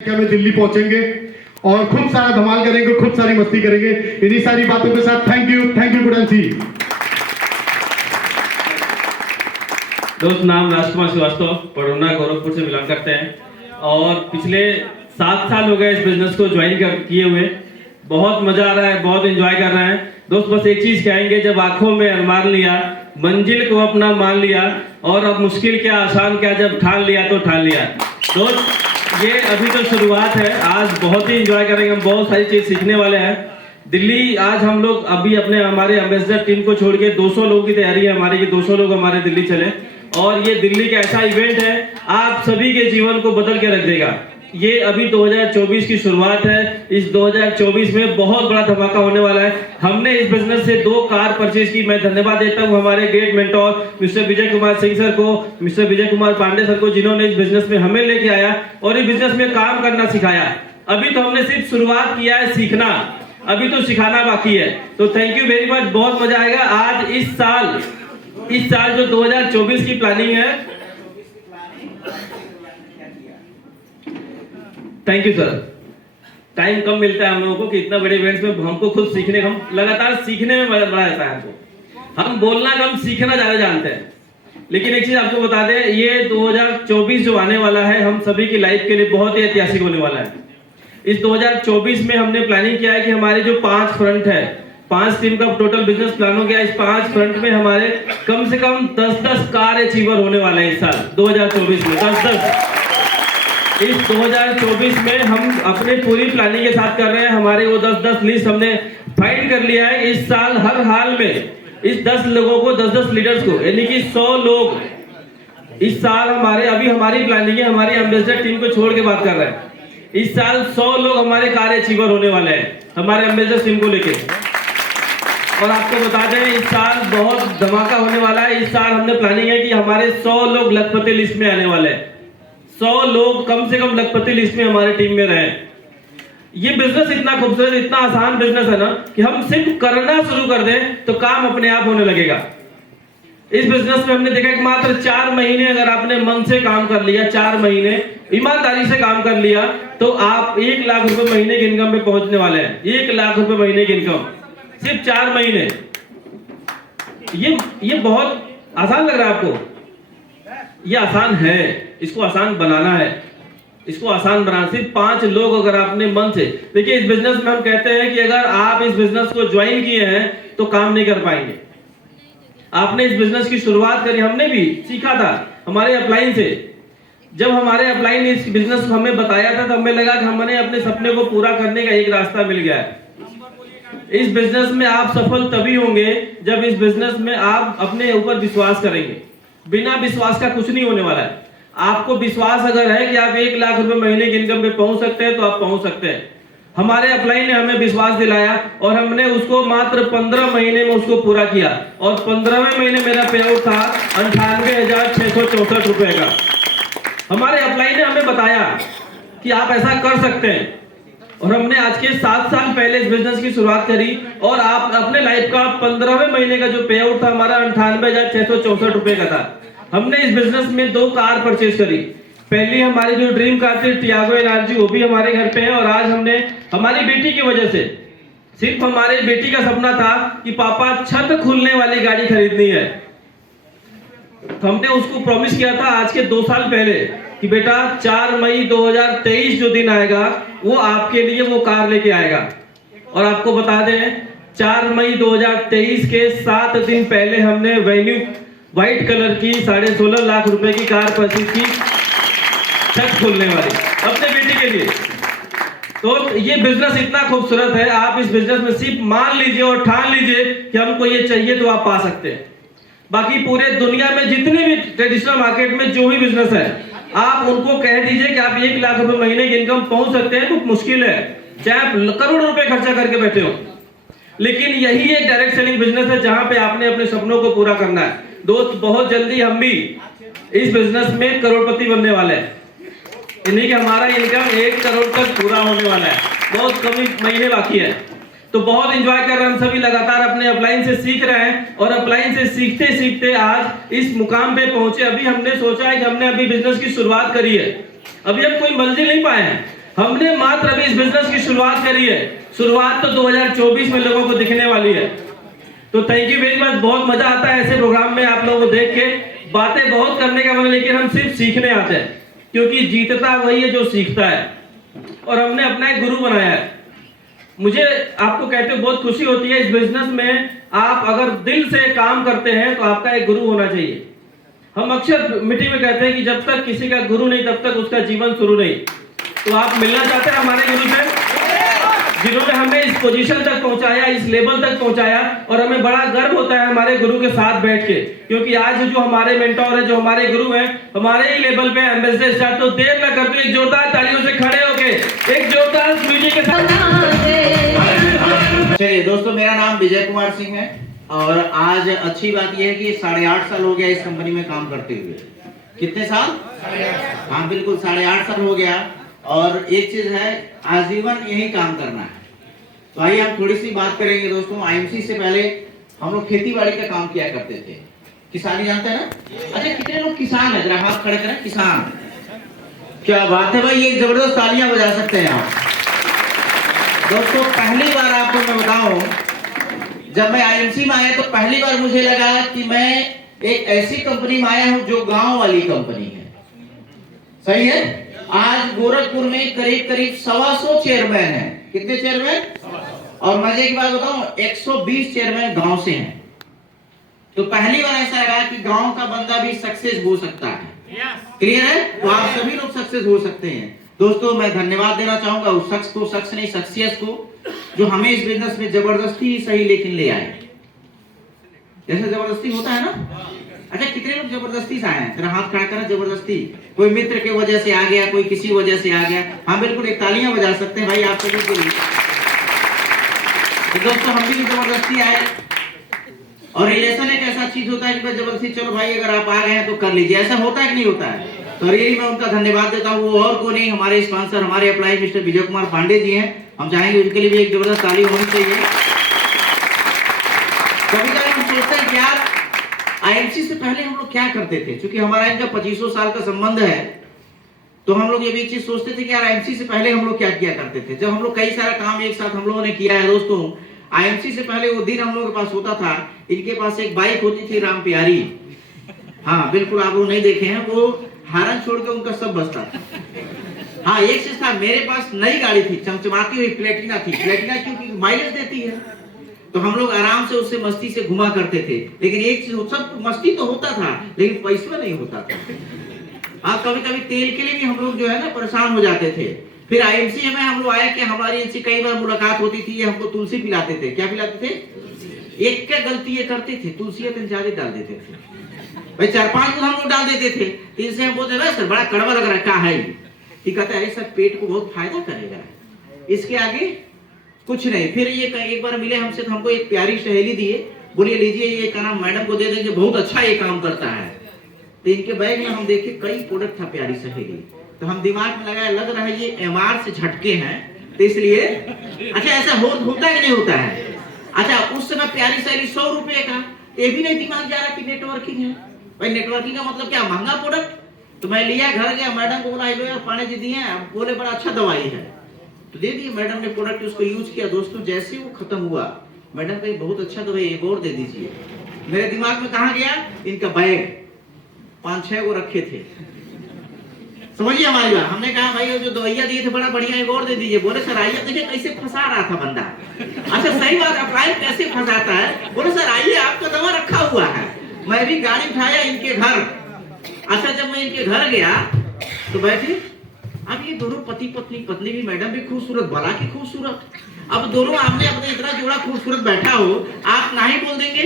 में दिल्ली पहुंचेंगे और खूब सारा धमाल करेंगे, खूब सारी मस्ती करेंगे। इन्हीं सारी बातों के साथ थैंक यू गुडांसी। दोस्त नाम राजकुमार श्रीवास्तव, पड़ोना गोरखपुर से बिलोंग करते हैं और पिछले 7 साल हो गए इस बिजनेस को ज्वाइन किए हुए। बहुत मजा आ रहा है, बहुत एंजॉय कर रहे हैं। दोस्त बस एक चीज कहेंगे, जब आंखों में अरमान लिया, मंजिल को अपना मान लिया और अब मुश्किल क्या आसान क्या, जब ठान लिया तो ठान लिया। दोस्त ये अभी तो शुरुआत है, आज बहुत ही एंजॉय करेंगे, हम बहुत सारी चीज सीखने वाले हैं। दिल्ली आज हम लोग अभी हमारे एम्बेसडर टीम को छोड़ के 200 लोगों की तैयारी है हमारी कि 200 लोग हमारे दिल्ली चले और ये दिल्ली का ऐसा इवेंट है आप सभी के जीवन को बदल के रख देगा। ये अभी 2024 की शुरुआत है, इस 2024 में बहुत बड़ा धमाका होने वाला है। हमने इस बिजनेस से 2 कार परचेज की। मैं धन्यवाद देता हूं हमारे great mentor mister Vijay Kumar Singh sir को, मिस्टर विजय कुमार पांडे सर को, जिन्होंने इस बिजनेस में हमें लेके आया और इस बिजनेस में काम करना सिखाया। अभी तो हमने सिर्फ शुरुआत किया है सीखना, अभी तो सिखाना बाकी है। तो थैंक यू वेरी मच, बहुत मजा आएगा। आज इस साल जो 2024 की प्लानिंग है, थैंक यू सर। टाइम कम मिलता है हम लोगों को कि इतना बड़े इवेंट्स में हमको खुद सीखने, हम लगातार सीखने में बड़ा रहता है हमको। हम बोलना कम, सीखना ज्यादा जानते हैं। लेकिन एक चीज आपको बता दें, ये 2024 जो आने वाला है हम सभी की लाइफ के लिए बहुत ही ऐतिहासिक होने वाला है। इस 2024 में हमने प्लानिंग किया है कि हमारे जो 5 फ्रंट है, 5 टीम का टोटल बिजनेस प्लान हो गया। इस 5 फ्रंट में हमारे कम से कम 10-10 कार अचीवर होने वाले हैं इस साल 2024 में। 10-10 इस 2024 में हम अपने पूरी प्लानिंग के साथ कर रहे हैं। हमारे वो 10-10 लिस्ट हमने फाइंड कर लिया है। इस साल हर हाल में इस 10 लोगों को, 10-10 लीडर्स को, यानी कि 100 लोग इस साल हमारी प्लानिंग है, हमारी एम्बेसडर टीम को छोड़ के बात कर रहे हैं। इस साल 100 लोग हमारे कार अचीवर होने वाले हैं हमारे एम्बेसडर टीम को लेके। और आपको बता दें इस साल बहुत धमाका होने वाला है। इस साल हमने प्लानिंग है कि हमारे 100 लोग लखपति लिस्ट में आने वाले हैं। 100 लोग कम से कम लखपति लिस्ट में हमारे टीम में रहे। ये बिजनेस इतना खूबसूरत, इतना आसान बिजनेस है ना कि हम सिर्फ करना शुरू कर दें तो काम अपने आप होने लगेगा। इस बिजनेस में हमने देखा कि मात्र 4 महीने अगर आपने मन से काम कर लिया, 4 महीने ईमानदारी से काम कर लिया, तो आप 1 लाख रुपए महीने की इनकम पे पहुंचने वाले हैं। 1 लाख रुपए महीने की इनकम सिर्फ 4 महीने। ये बहुत आसान लग रहा है आपको? ये आसान है, इसको आसान बनाना है, इसको आसान बनाना। सिर्फ 5 लोग अगर आपने मन से, देखिए इस बिजनेस में हम कहते हैं कि अगर आप इस बिजनेस को ज्वाइन किए हैं तो काम नहीं कर पाएंगे। आपने इस बिजनेस की शुरुआत करी, हमने भी सीखा था हमारे अपलाइन से। जब हमारे अपलाइन ने इस बिजनेस को हमें बताया था तो हमें लगा कि हमने अपने सपने को पूरा करने का एक रास्ता मिल गया है। इस बिजनेस में आप सफल तभी होंगे जब इस बिजनेस में आप अपने ऊपर विश्वास करेंगे। बिना विश्वास का कुछ नहीं होने वाला है। आपको विश्वास अगर है कि आप 1 लाख रुपए महीने की इनकम पे पहुंच सकते हैं तो आप पहुंच सकते हैं। हमारे अपलाइन ने हमें विश्वास दिलाया और हमने उसको मात्र 15 महीने में उसको पूरा किया और 15वें महीने मेरा पे आउट था 98,664 रुपए का। हमारे अपलाइन ने हमें बताया कि आप ऐसा कर सकते हैं और हमने आज के 7 साल पहले इस बिजनेस की शुरुआत करी और आप अपने लाइफ का 15वें महीने का जो पे आउट था हमारा 98,664 रुपए का था। हमने इस बिजनेस में 2 कार परचेज करी। पहली हमारी जो ड्रीम कार थी टियागो एनर्जी, वो भी हमारे घर पे है और आज हमने हमारी बेटी की वजह से, सिर्फ हमारे बेटी का सपना था कि पापा छत खुलने वाली गाड़ी खरीदनी है। हमने उसको प्रॉमिस किया था आज के 2 साल पहले कि बेटा 4 मई 2023 जो दिन आएगा वो आपके लिए वो कार लेके आएगा। और आपको बता दें 4 मई 2023 के 7 दिन पहले हमने वेन्यू व्हाइट कलर की 16.5 लाख रुपए की कार परचेज की, छत खोलने वाली, अपने बेटी के लिए। तो ये बिजनेस इतना खूबसूरत है, आप इस बिजनेस में सिर्फ मान लीजिए और ठान लीजिए कि हमको ये चाहिए तो आप पा सकते हैं। बाकी पूरे दुनिया में जितने भी ट्रेडिशनल मार्केट में जो भी बिजनेस है, आप उनको कह दीजिए कि आप 1 लाख रुपए महीने की इनकम पहुंच सकते हैं तो मुश्किल है, चाहे आप करोड़ों रुपए खर्चा करके बैठे हो। लेकिन यही एक डायरेक्ट सेलिंग बिजनेस है जहां पे आपने अपने सपनों को पूरा करना है। दोस्त बहुत जल्दी हम भी इस बिजनेस में करोड़पति बनने वाले हैं, यानी कि हमारा इनकम 1 करोड़ तक पूरा होने वाला है। बहुत कम महीने बाकी है। तो बहुत एंजॉय कर रहे हैं हम सभी, लगातार अपने अपलाइन से सीख रहे हैं और अपलाइन से सीखते सीखते आज इस मुकाम पे पहुंचे। अभी हमने सोचा है कि हमने अभी बिजनेस की शुरुआत करी है, अभी हम कोई मंजिल नहीं पाए हैं। हमने मात्र अभी इस बिजनेस की शुरुआत करी है। शुरुआत तो 2024 में लोगों को दिखने वाली है। तो थैंक यू वेरी मच। बहुत मजा आता है ऐसे प्रोग्राम में आप लोगों को देख के। बातें बहुत करने का मन है, लेकिन हम सिर्फ सीखने आते हैं, क्योंकि जीतता वही है जो सीखता है, और हमने अपना एक गुरु बनाया है। मुझे आपको कहते हुए बहुत खुशी होती है, इस बिजनेस में आप अगर दिल से काम करते हैं तो आपका एक गुरु होना चाहिए। हम अक्सर मीटिंग में कहते हैं कि जब तक किसी का गुरु नहीं तब तक उसका जीवन शुरू नहीं। तो आप मिलना चाहते हैं हमारे गुरु से, जिन्होंने हमें इस पोजीशन तक पहुंचाया, इस लेवल तक पहुंचाया, और हमें बड़ा गर्व होता है हमारे गुरु के साथ बैठ के, क्योंकि आज जो हमारे मेंटोर है, जो हमारे गुरु हैं, हमारे ही लेवल पे एम्बेसडर स्टार। तो देर न करते एक जोरदार तालियों से खड़े होके एक जोरदार म्यूजिक के साथ। चलिए दोस्तों, मेरा नाम विजय कुमार सिंह है और आज अच्छी बात यह है कि 8.5 साल हो गया इस कंपनी में काम करते हुए। कितने साल? हाँ बिल्कुल, 8.5 साल हो गया। और एक चीज है, आजीवन यही काम करना है। तो आइए हम थोड़ी सी बात करेंगे दोस्तों। आईएमसी से पहले हम लोग खेती बाड़ी का काम किया करते थे। किसानी जानते हैं ना? अच्छा, कितने लोग किसान है? जरा हाथ खड़े करें। किसान, क्या बात है भाई, एक जबरदस्त तालियां बजा सकते हैं आप। दोस्तों पहली बार आपको मैं बताऊं, जब मैं आईएमसी में आया तो पहली बार मुझे लगा कि मैं एक ऐसी कंपनी में आया हूं जो गांव वाली कंपनी है। सही है? आज गोरखपुर में करीब करीब 125 चेयरमैन हैं। कितने चेयरमैन? और मजे की बात बताऊं, 120 चेयरमैन गांव से हैं। तो पहली बार ऐसा लगा कि गांव का बंदा भी सक्सेस हो सकता है। क्लियर है? तो आप सभी लोग सक्सेस हो सकते हैं। दोस्तों मैं धन्यवाद देना चाहूंगा उस शख्स को, शख्स नहीं शख्सियत को, जो हमें इस बिजनेस में जबरदस्ती ही सही लेकिन ले आए। जैसे जबरदस्ती होता है ना। अच्छा, कितने लोग जबरदस्ती से आए हैं? जरा हाथ खड़ा करें। जबरदस्ती, कोई मित्र के वजह से आ गया, कोई किसी वजह से आ गया। हाँ बिल्कुल, एक तालियां बजा सकते हैं भाई आप सभी के लिए। तो दोस्तों हम भी जबरदस्ती आए, और रिलेशन एक ऐसा चीज होता है कि जबरदस्ती चलो भाई अगर आप आ गए हैं तो कर लीजिए। ऐसा होता है कि नहीं होता है? तो रियली मैं उनका धन्यवाद देता हूँ। वो और को नहीं, हमारे स्पॉन्सर, हमारे अप्लाई मिस्टर विजय कुमार पांडे जी हैं। हम चाहेंगे उनके लिए भी एक जबरदस्त ताली होनी चाहिए। कभी कभी हम सोचते हैं कि यार आईएमसी से पहले हम लोग क्या करते थे। क्योंकि हमारा इनका 2500 साल का संबंध है, तो हम लोग ये भी चीज सोचते थे कि यार आईएमसी से पहले हम लोग क्या किया करते थे। जब हम लोग कई सारा काम एक साथ हम लोगों ने किया है दोस्तों। आईएमसी से पहले वो दिन हम लोगों के पास होता था, इनके पास एक बाइक होती थी राम प्यारी। हाँ बिल्कुल, आप लोग नहीं देखे हैं, वो हारन छोड़ के उनका सब बचता था। हाँ एक चीज था, मेरे पास नई गाड़ी थी, चमचमाती हुई प्लेटिना थी। प्लेटिना क्योंकि माइलेज देती है, तो हम लोग आराम से उससे मस्ती से घुमा करते थे। लेकिन एक चीज, सब मस्ती तो होता था लेकिन पैसा नहीं होता था। हाँ कभी कभी तेल के लिए भी हम लोग जो है ना परेशान हो जाते थे। फिर आईएमसी में हम लोग आए कि हमारी इनसे कई बार मुलाकात होती थी, ये हमको तुलसी पिलाते थे। क्या पिलाते थे? एक क्या गलती ये करते थे, तुलसी ज्यादा डाल देते थे भाई। 4-5 दूध हम लोग डाल देते थे। तो इनसे हम बोलते हैं सर बड़ा कड़वा लग रहा है ये। ठीक कहता है सर पेट को बहुत फायदा करेगा, इसके आगे कुछ नहीं। फिर ये एक बार मिले हमसे, तो हमको एक प्यारी सहेली दिए, बोलिए लीजिए ये का नाम मैडम को दे देंगे, बहुत अच्छा ये काम करता है। तो इनके बैग में हम देखे कई प्रोडक्ट था प्यारी सहेली। तो हम दिमाग में लगाया, लग रहा है ये एमआर से झटके हैं, तो इसलिए अच्छा ऐसा होता है कि नहीं होता है? अच्छा उस समय प्यारी सहेली 100 रुपए का, ये भी नहीं दिमाग जा रहा कि नेटवर्किंग है। भाई नेटवर्किंग का मतलब क्या, महंगा प्रोडक्ट। तो मैं लिया, घर गया, मैडम को बोला यार पांडे जी दिए हैं, बोले बड़ा अच्छा दवाई है, तो दे दिए। मैडम ने प्रोडक्ट उसको यूज किया दोस्तों। जैसे वो खत्म हुआ, मैडम कही बहुत अच्छा दवाई, एक और दे दीजिए। मेरे दिमाग में कहां गया, इनका बैग 5-6 को रखे थे। समझिए हमारी बात। हमने कहा भाई जो दवाइयां दिए थे बड़ा बढ़िया, एक और दे दीजिए। बोले सर आइए, देखिए कैसे फंसा रहा था बंदा। अच्छा सही बात, अप्लाई कैसे फंसाता है। बोले सर आइए आपका दवा रखा हुआ है। मैं भी गाड़ी उठाया इनके घर। अच्छा जब मैं इनके घर गया तो बैठे, अब ये दोनों पति पत्नी, पत्नी भी, मैडम भी खूबसूरत, भला की खूबसूरत। अब दोनों आपने अपने इतना जोड़ा खूबसूरत बैठा हो, आप ना ही बोल देंगे।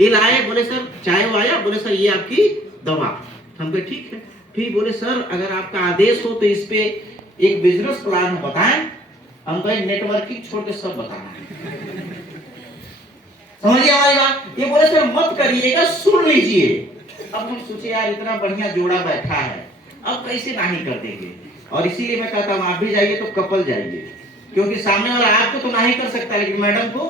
ये लाए, बोले सर चाय वो आया, बोले सर ये आपकी दवा। हम कहे ठीक है। फिर बोले सर अगर आपका आदेश हो तो इस पे एक बिजनेस प्लान बताएं। हम कहे नेटवर्किंग छोड़ के सब बताना है। समझिए हमारी बात। ये बोले सर मत करिएगा, सुन लीजिए। अब हम सोचे यार इतना बढ़िया जोड़ा बैठा है, अब कैसे नहीं कर देंगे। और इसीलिए मैं कहता हूँ आप भी जाइए तो कपल जाइए, क्योंकि सामने वाला आपको तो नहीं कर सकता लेकिन मैडम को।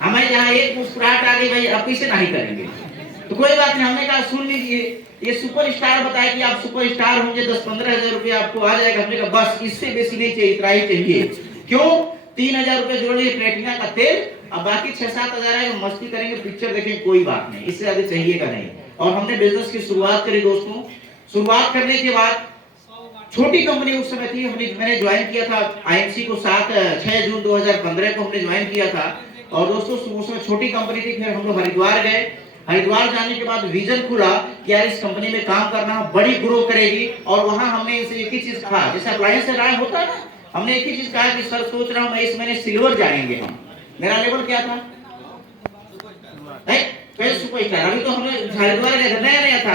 हमें जहाँ एक मुस्कुराहट आ गई भाई, अब कैसे नहीं करेंगे। तो कोई बात नहीं, हमने कहा सुन लीजिए, ये सुपरस्टार बताया कि आप सुपरस्टार होंगे 10-15 हजार रुपया आपको आ जाएगा। हमने कहा बस इससे बेसी नहीं चाहिए, इतना ही चाहिए। क्यों? 3,000 रुपए जोड़ लिए प्लेटिना का तेल, अब बाकी 6-7 हजार है, मस्ती करेंगे, पिक्चर देखेंगे, कोई बात नहीं, इससे ज्यादा चाहिएगा नहीं। और हमने बिजनेस की शुरुआत करी दोस्तों। शुरुआत करने के बाद छोटी कंपनी उस समय थी, मैंने ज्वाइन किया था आईएमसी को 6 जून 2015 को हमने ज्वाइन किया था। और दोस्तों उस समय छोटी कंपनी थी। फिर हम लोग हरिद्वार गए। हरिद्वार जाने के बाद विजन खुला कि यार इस कंपनी में काम करना, बड़ी ग्रो करेगी। और वहां हमने इनसे एक ही चीज कहा, जैसे अप्लायंस से राय होता है ना, हमने एक ही चीज कहा कि सर सोच रहा हूं मैं इस महीने सिल्वर जाएंगे हम। मेरा लेवल क्या था? सुपरस्टार। अभी तो हमने हरिद्वार गए थे, नया नया था,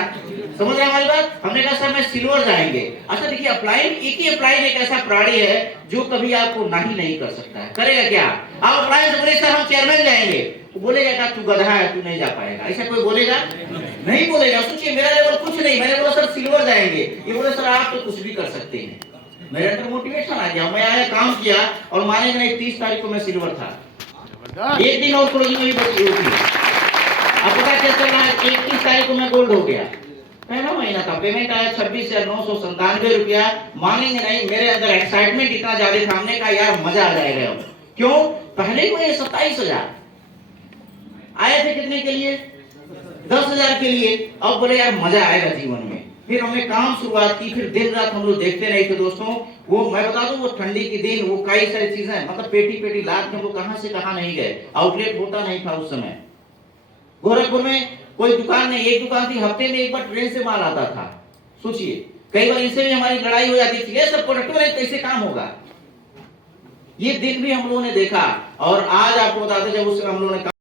समझ रहे हमारी बात। हमने कहा सर मैं सिल्वर जाएंगे। अच्छा देखिए, अप्लाइन एक ही अप्लाइन एक ऐसा प्राणी है जो कभी आपको नहीं कर सकता है। करेगा क्या? आप अप्लाइन से बोले सर हम चेयरमैन जाएंगे, वो बोलेगा क्या तू गधा है, तू नहीं जा पाएगा? ऐसा कोई बोलेगा? नहीं बोलेगा। सोचिए मेरा लेवल कुछ नहीं, मैंने बोला सर सिल्वर जाएंगे, ये बोले सर आप तो कुछ भी कर सकते हैं। मेरे अंदर मोटिवेशन आ गया, मैं आया, काम किया, और मानेगा नहीं 30 तारीख को मैं सिल्वर था। एक दिन और क्लोजिंग में भी बची हुई थी। अब पता क्या चल रहा है, 31 तारीख को मैं गोल्ड हो गया। पहला महीना था, पेमेंट आया 26,997 रुपया। मानेंगे नहीं, मेरे अंदर एक्साइटमेंट इतना ज्यादा था, हमने कहा यार मजा आ जाएगा। क्यों? पहले को ये 27,000 आए थे, कितने के लिए? 10,000 के लिए। अब बोले यार मजा आएगा जीवन में। फिर हमने काम शुरुआत की। फिर दिन रात हम लोग देखते रहे थे दोस्तों। वो मैं बता दूं, वो ठंडी के दिन, वो कई सारी चीजें, मतलब पेटी लाद के हम लोग कहां से कहां नहीं गए। आउटलेट होता नहीं था उस समय। गोरखपुर में कोई दुकान नहीं, एक दुकान थी, हफ्ते में एक बार ट्रेन से माल आता था। सोचिए, कई बार इनसे भी हमारी लड़ाई हो जाती थी, ये सब प्रोडक्ट में कैसे काम होगा। ये दिन भी हम लोगों ने देखा। और आज आपको बताते, जब उस हम लोगों ने